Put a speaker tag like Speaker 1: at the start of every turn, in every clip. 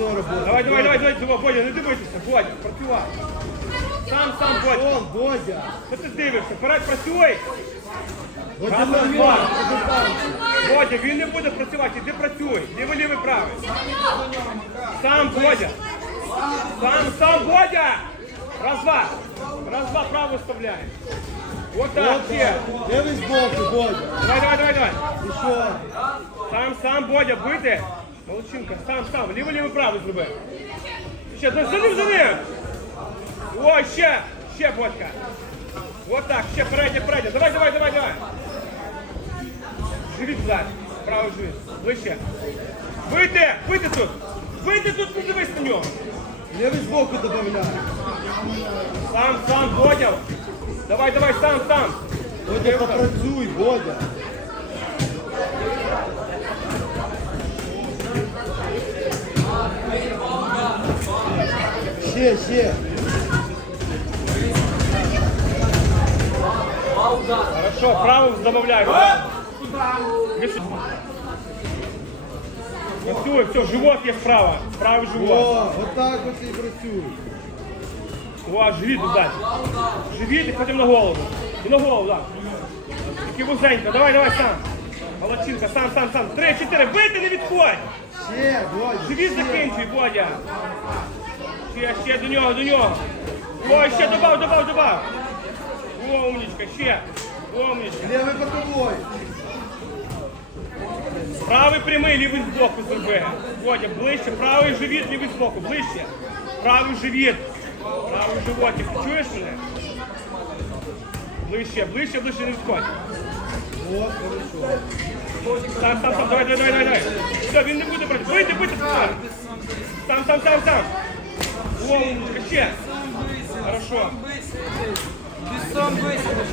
Speaker 1: Пішло робота.
Speaker 2: Давай, давай, давай, давай, давай, Бодя, не дивитися, Бодя, працювай. Сам, сам, Бодя.
Speaker 1: Он, Бодя.
Speaker 2: Що ти дивишся? Вперед працюй.
Speaker 1: Бодя
Speaker 2: Раз,
Speaker 1: на
Speaker 2: два.
Speaker 1: два.
Speaker 2: Бодя, він не буде працювати, іди працюй. Лівий, лівий, правий. Сам, Бодя. Сам, сам, Бодя. Раз, два. Раз, два, право вставляй. Вот так, ще.
Speaker 1: Дивись збоку, Бодя.
Speaker 2: Давай, давай, давай, давай.
Speaker 1: Пішов.
Speaker 2: Сам, сам, Бодя, бити. Молодчинка, сам, сам. Лівий, лівий, правий зроби. Ще, за ним, за ним. О, ще, ще, Бодька. Вот так, ще передня, передня. Давай, давай, давай, давай. Живіт туди. Правий живіт. Ближче. Вийти, вийти тут. Вийти тут, не дивись на нього.
Speaker 1: Лівий збоку додаємо.
Speaker 2: Сам, сам, Бодя. Давай, давай, сам, сам.
Speaker 1: Бодя, попрацюй, Бодя. Ще, ще.
Speaker 2: Хорошо, правым добавляй. Вище. Працюй, все, живот є справа. Правий живот.
Speaker 1: О, отак от і працюй.
Speaker 2: О, живіт дай. Живіт і потім на голову. І на голову, так. Тільки вузенько. Давай, давай, сам. Молодчинка, сам, сам, сам. Три, чотири. Бити, не відходь.
Speaker 1: Ще, Бодя.
Speaker 2: Живіт закінчуй, Бодя. Ще, ще до нього, до нього. О, ще добав, добав, добав. О, умничка, ще. О, умничка.
Speaker 1: Лівий боковой.
Speaker 2: Правий прямий, лівий збоку зроби. Водя, ближче, правий живіт, лівий збоку, ближче. Правий живіт. Правий животик. Чуєш мене? Ближче, ближче, ближче не відходь.
Speaker 1: О, хорошо.
Speaker 2: Сам, сам, сам, давай, давай, давай, давай. Все, він не буде брати. Вийди, вийди, сам. Сам, сам, сам, сам. Хорошо.
Speaker 3: Ти сам висадиш.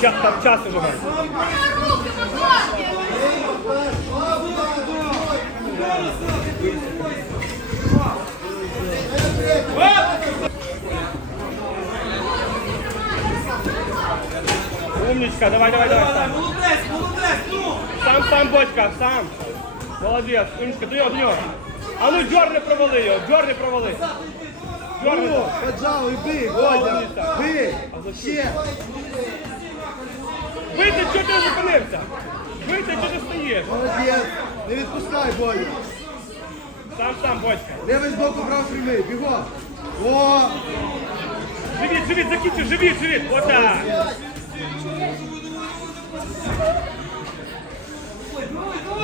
Speaker 2: Час, там час уже. має. Умничка, давай, давай, давай. Сам,
Speaker 3: Молодець, молодець, ну!
Speaker 2: сам, сам, бочка, сам. Молодець, умничка, до нього, до нього. А ну, дьорни провали його, дьорни провали. Дьорни.
Speaker 1: О, поджав бий, Бодя. Бий. Ще.
Speaker 2: Вийди, чого ти зупинився? Вийди, чого ти стоїш?
Speaker 1: Молодець. Не відпускай, Бодя.
Speaker 2: Сам, сам, бочка.
Speaker 1: Лівий збоку брав прямий. Бігом. О,
Speaker 2: Живіт, живіт, закінчуй, живіт, живіт. Отак.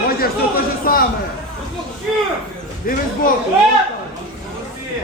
Speaker 1: Водя, все то же самое. Лівий збоку.
Speaker 2: Молодці.